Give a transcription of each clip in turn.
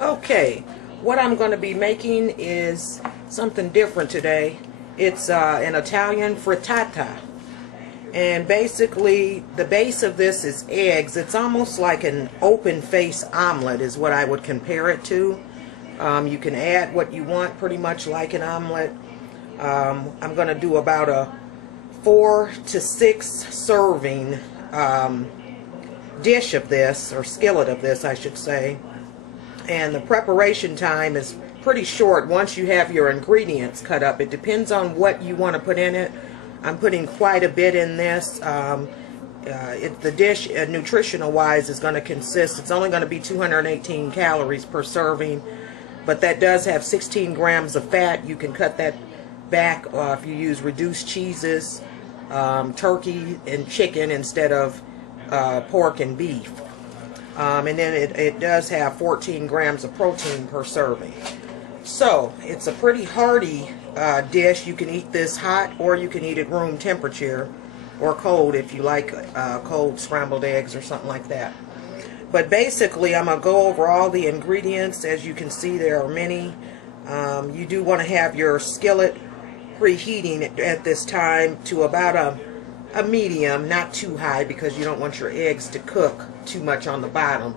Okay, what I'm going to be making is something different today. It's an Italian frittata. And basically, the base of this is eggs. It's almost like an open face omelet is what I would compare it to. You can add what you want, pretty much like an omelet. I'm going to do about a 4 to 6 serving dish of this, or skillet of this, I should say. And the preparation time is pretty short once you have your ingredients cut up. It depends on what you want to put in it. I'm putting quite a bit in this. The dish, nutritional wise, is going to consist, it's only going to be 218 calories per serving, but that does have 16 grams of fat. You can cut that back if you use reduced cheeses, turkey and chicken instead of pork and beef. And then it does have 14 grams of protein per serving. So it's a pretty hearty dish. You can eat this hot, or you can eat it room temperature, or cold if you like cold scrambled eggs or something like that. But basically, I'm going to go over all the ingredients. As you can see, there are many. You do want to have your skillet preheating at this time to about a medium, not too high, because you don't want your eggs to cook too much on the bottom.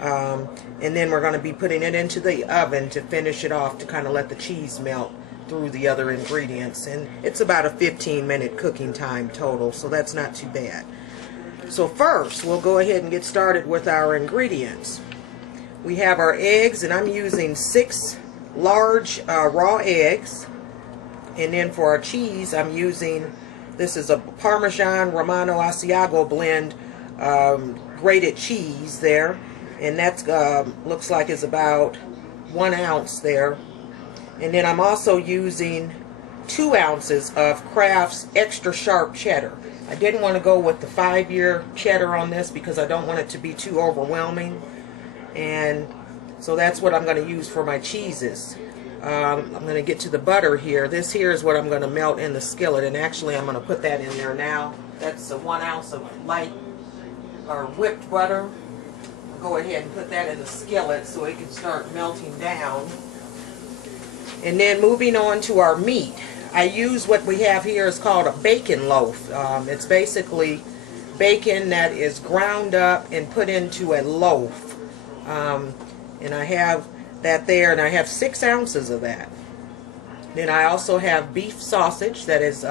And then we're going to be putting it into the oven to finish it off, to kind of let the cheese melt through the other ingredients. And it's about a 15-minute cooking time total, so that's not too bad. So first, we'll go ahead and get started with our ingredients. We have our eggs, and I'm using 6 large raw eggs. And then for our cheese, I'm using, this is a Parmesan Romano Asiago blend grated cheese there, and that's looks like it's about 1 ounce there. And then I'm also using 2 ounces of Kraft's extra sharp cheddar. I didn't want to go with the 5-year cheddar on this because I don't want it to be too overwhelming, and so that's what I'm going to use for my cheeses. I'm going to get to the butter here. This here is what I'm going to melt in the skillet, and actually I'm going to put that in there now. That's a 1 ounce of light or whipped butter. I'll go ahead and put that in the skillet so it can start melting down. And then moving on to our meat. I use what we have here is called a bacon loaf. It's basically bacon that is ground up and put into a loaf. And I have that there, and I have 6 ounces of that. Then I also have beef sausage that is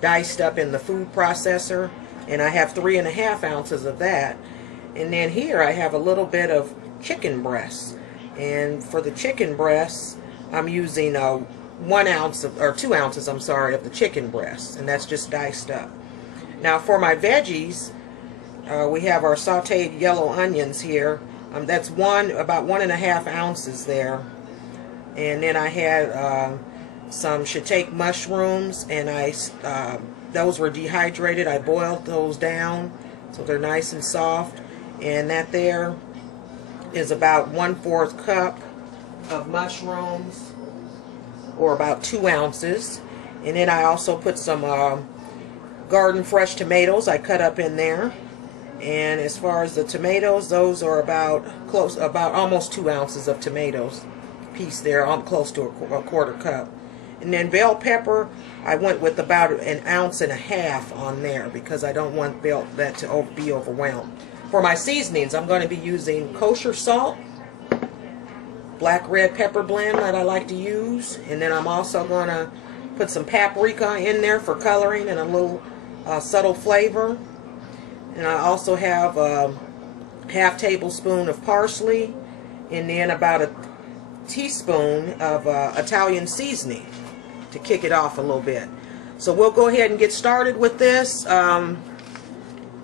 diced up in the food processor, and I have 3.5 ounces of that. And then here I have a little bit of chicken breast, and for the chicken breast I'm using 1 ounce of, or 2 ounces, I'm sorry, of the chicken breast, and that's just diced up. Now for my veggies, we have our sauteed yellow onions here. That's about 1.5 ounces there. And then I had some shiitake mushrooms, and those were dehydrated. I boiled those down so they're nice and soft. And that there is about 1/4 cup of mushrooms, or about 2 ounces. And then I also put some garden fresh tomatoes I cut up in there. And as far as the tomatoes, those are about almost 2 ounces of tomatoes piece there, close to a 1/4 cup. And then bell pepper, I went with about 1.5 ounces on there because I don't want that to be overwhelmed. For my seasonings, I'm going to be using kosher salt, black red pepper blend that I like to use, and then I'm also going to put some paprika in there for coloring and a little subtle flavor. And I also have a 1/2 tablespoon of parsley, and then about a teaspoon of Italian seasoning to kick it off a little bit. So we'll go ahead and get started with this.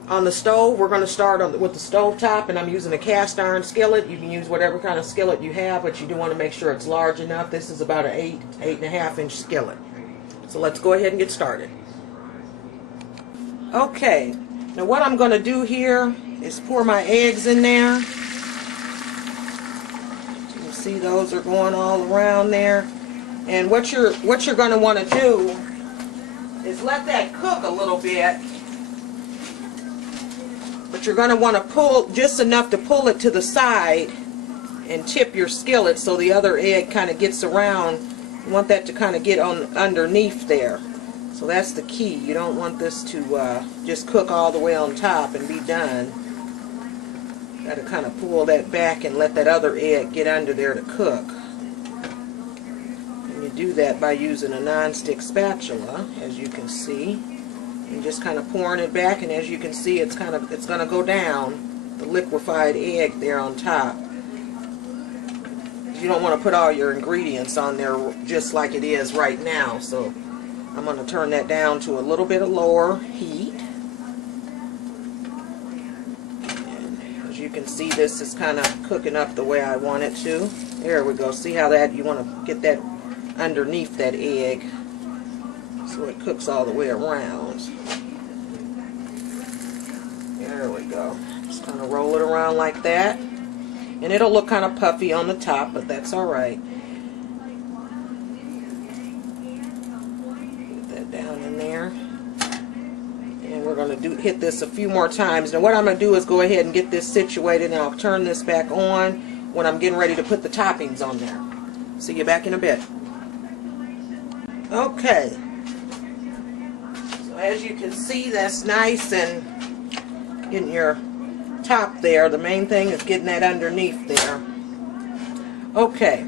On the stove, we're going to start with the stove top, and I'm using a cast iron skillet. You can use whatever kind of skillet you have, but you do want to make sure it's large enough. This is about an 8.5 inch skillet. So let's go ahead and get started. Okay, now what I'm going to do here is pour my eggs in there. You can see those are going all around there. And what you're going to want to do is let that cook a little bit. But you're going to want to pull just enough to pull it to the side and tip your skillet so the other egg kind of gets around. You want that to kind of get on underneath there. So that's the key. You don't want this to just cook all the way on top and be done. Got to kind of pull that back and let that other egg get under there to cook. And you do that by using a non-stick spatula, as you can see. And just kind of pouring it back, and as you can see, it's going to go down the liquefied egg there on top. You don't want to put all your ingredients on there just like it is right now, so I'm going to turn that down to a little bit of lower heat. And as you can see, this is kind of cooking up the way I want it to. There we go. See how that, you want to get that underneath that egg so it cooks all the way around. There we go. Just kind of roll it around like that. And it'll look kind of puffy on the top, but that's alright. Put that down in there. And we're going to hit this a few more times. Now what I'm going to do is go ahead and get this situated, and I'll turn this back on when I'm getting ready to put the toppings on there. See you back in a bit. Okay. So as you can see, that's nice and getting your top there. The main thing is getting that underneath there. Okay,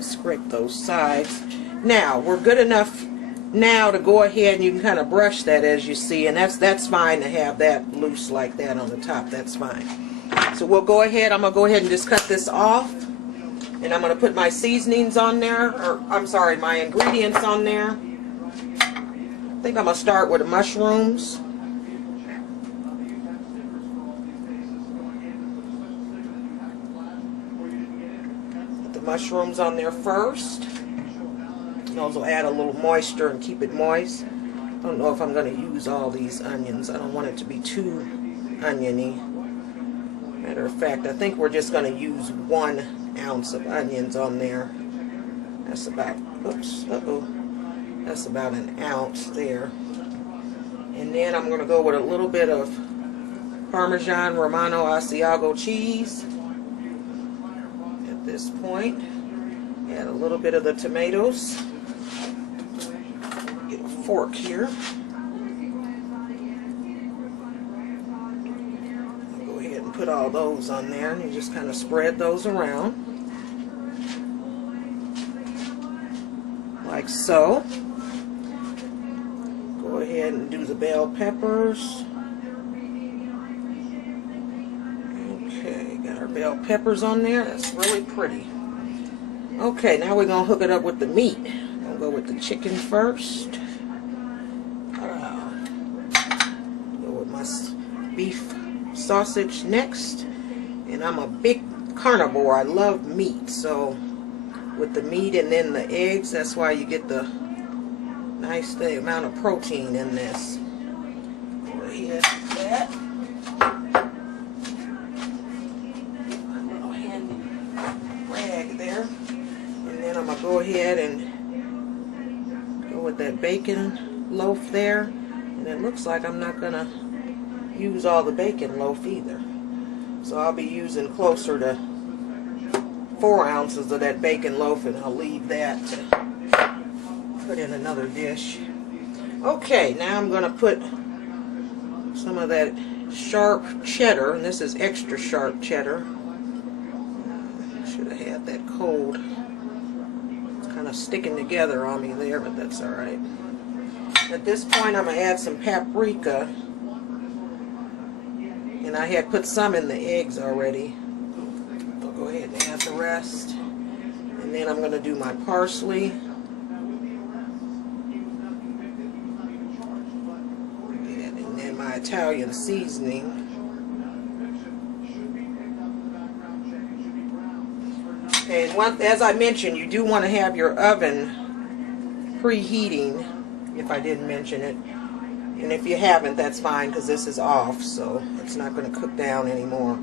scrape those sides. Now we're good enough now to go ahead and you can kind of brush that, as you see, and that's fine to have that loose like that on the top. That's fine. So we'll go ahead. I'm gonna go ahead and just cut this off, and I'm gonna put my seasonings on there, or I'm sorry, my ingredients on there. I think I'm gonna start with the mushrooms. Mushrooms on there first. Those will add a little moisture and keep it moist. I don't know if I'm going to use all these onions. I don't want it to be too oniony. Matter of fact, I think we're just going to use 1 ounce of onions on there. That's about, oops, that's about 1 ounce there. And then I'm going to go with a little bit of Parmesan Romano Asiago cheese. This point, add a little bit of the tomatoes. Get a fork here. I'll go ahead and put all those on there, and you just kind of spread those around like so. Go ahead and do the bell peppers. Got our bell peppers on there. That's really pretty. Okay, now we're going to hook it up with the meat. I'll go with the chicken first. Go with my beef sausage next. And I'm a big carnivore. I love meat. So with the meat and then the eggs, that's why you get the nice amount of protein in this. Go ahead with that. I'm going to go ahead and go with that bacon loaf there, and it looks like I'm not going to use all the bacon loaf either, so I'll be using closer to 4 ounces of that bacon loaf, and I'll leave that to put in another dish. Okay, now I'm going to put some of that sharp cheddar, and this is extra sharp cheddar. Should have had that cold. Kind of sticking together on me there, but that's alright. At this point I'm going to add some paprika, and I had put some in the eggs already. I'll go ahead and add the rest, and then I'm going to do my parsley, and then my Italian seasoning. And as I mentioned, you do want to have your oven preheating, if I didn't mention it. And if you haven't, that's fine, because this is off, so it's not going to cook down anymore.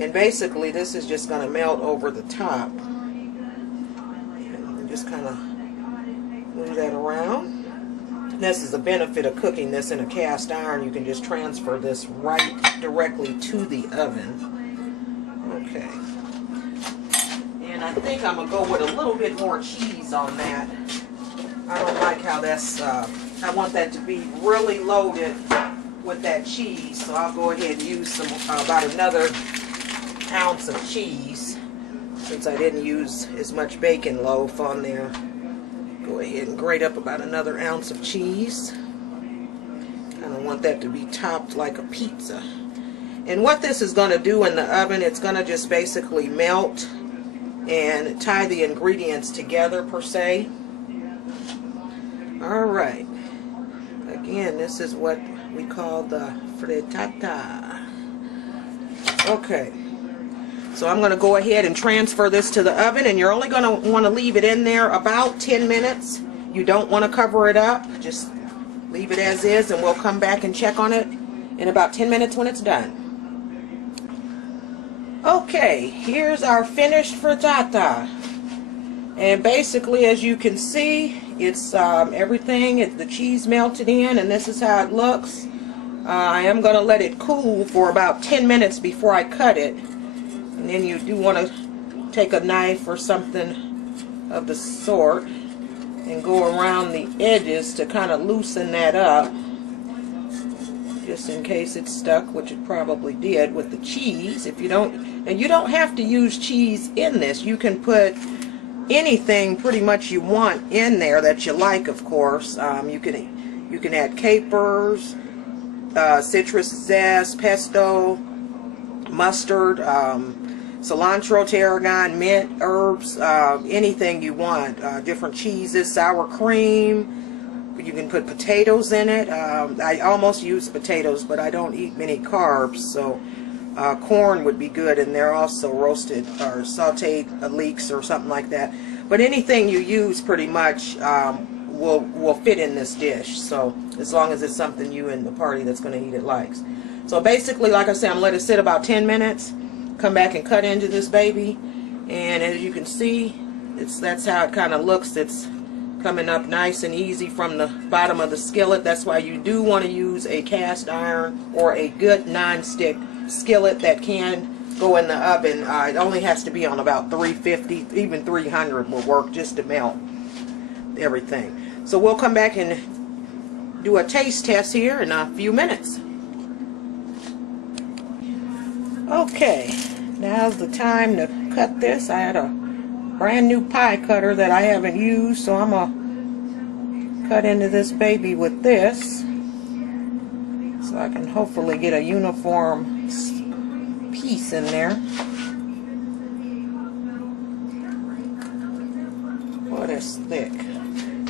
And basically, this is just going to melt over the top. And just kind of move that around. And this is the benefit of cooking this in a cast iron. You can just transfer this right directly to the oven. Okay. I think I'm going to go with a little bit more cheese on that. I don't like how that's, I want that to be really loaded with that cheese. So I'll go ahead and use some, about another ounce of cheese. Since I didn't use as much bacon loaf on there. Go ahead and grate up about another ounce of cheese. I don't want that to be topped like a pizza. And what this is going to do in the oven, it's going to just basically melt and tie the ingredients together per se. Alright. Again, this is what we call the frittata. Okay. So I'm going to go ahead and transfer this to the oven, and you're only going to want to leave it in there about 10 minutes. You don't want to cover it up. Just leave it as is, and we'll come back and check on it in about 10 minutes when it's done. Okay, here's our finished frittata. And basically, as you can see, it's everything, the cheese melted in, and this is how it looks. I am going to let it cool for about 10 minutes before I cut it. And then you do want to take a knife or something of the sort and go around the edges to kind of loosen that up, just in case it's stuck, which it probably did with the cheese. If you don't, and you don't have to use cheese in this. You can put anything pretty much you want in there that you like, of course. You can add capers, citrus zest, pesto, mustard, cilantro, tarragon, mint, herbs, anything you want. Different cheeses, sour cream. You can put potatoes in it. I almost use potatoes, but I don't eat many carbs, so corn would be good in there also, roasted or sauteed leeks or something like that. But anything you use pretty much will fit in this dish, so as long as it's something you and the party that's going to eat it likes. So basically, like I said, I'm going to let it sit about 10 minutes, come back and cut into this baby, and as you can see, that's how it kind of looks. It's coming up nice and easy from the bottom of the skillet. That's why you do want to use a cast iron or a good non-stick skillet that can go in the oven. It only has to be on about 350, even 300 will work just to melt everything. So we'll come back and do a taste test here in a few minutes. Okay, now's the time to cut this. I had a brand new pie cutter that I haven't used, so I'm gonna cut into this baby with this so I can hopefully get a uniform piece in there. What is thick?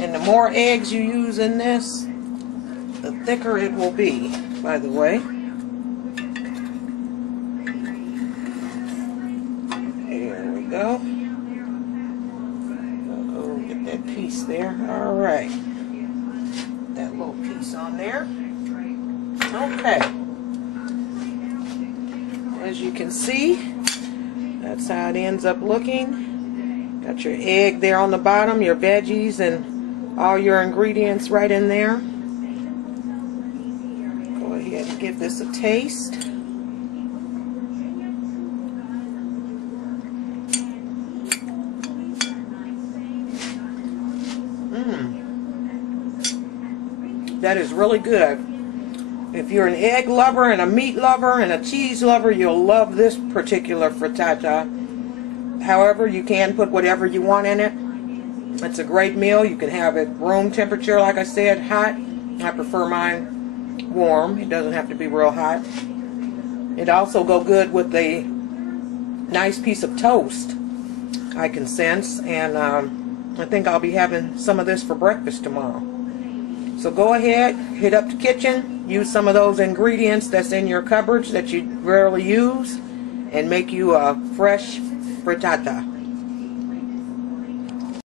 And the more eggs you use in this, the thicker it will be, by the way. There we go. Oh, get that piece there. Alright. That little piece on there. Okay. As you can see, that's how it ends up looking. Got your egg there on the bottom, your veggies, and all your ingredients right in there. Go ahead and give this a taste. That is really good. If you're an egg lover and a meat lover and a cheese lover, you'll love this particular frittata. However, you can put whatever you want in it. It's a great meal. You can have it room temperature, like I said, hot. I prefer mine warm. It doesn't have to be real hot. It also go good with a nice piece of toast, I can sense. And I think I'll be having some of this for breakfast tomorrow. So go ahead, hit up the kitchen, use some of those ingredients that's in your cupboards that you rarely use, and make you a fresh frittata.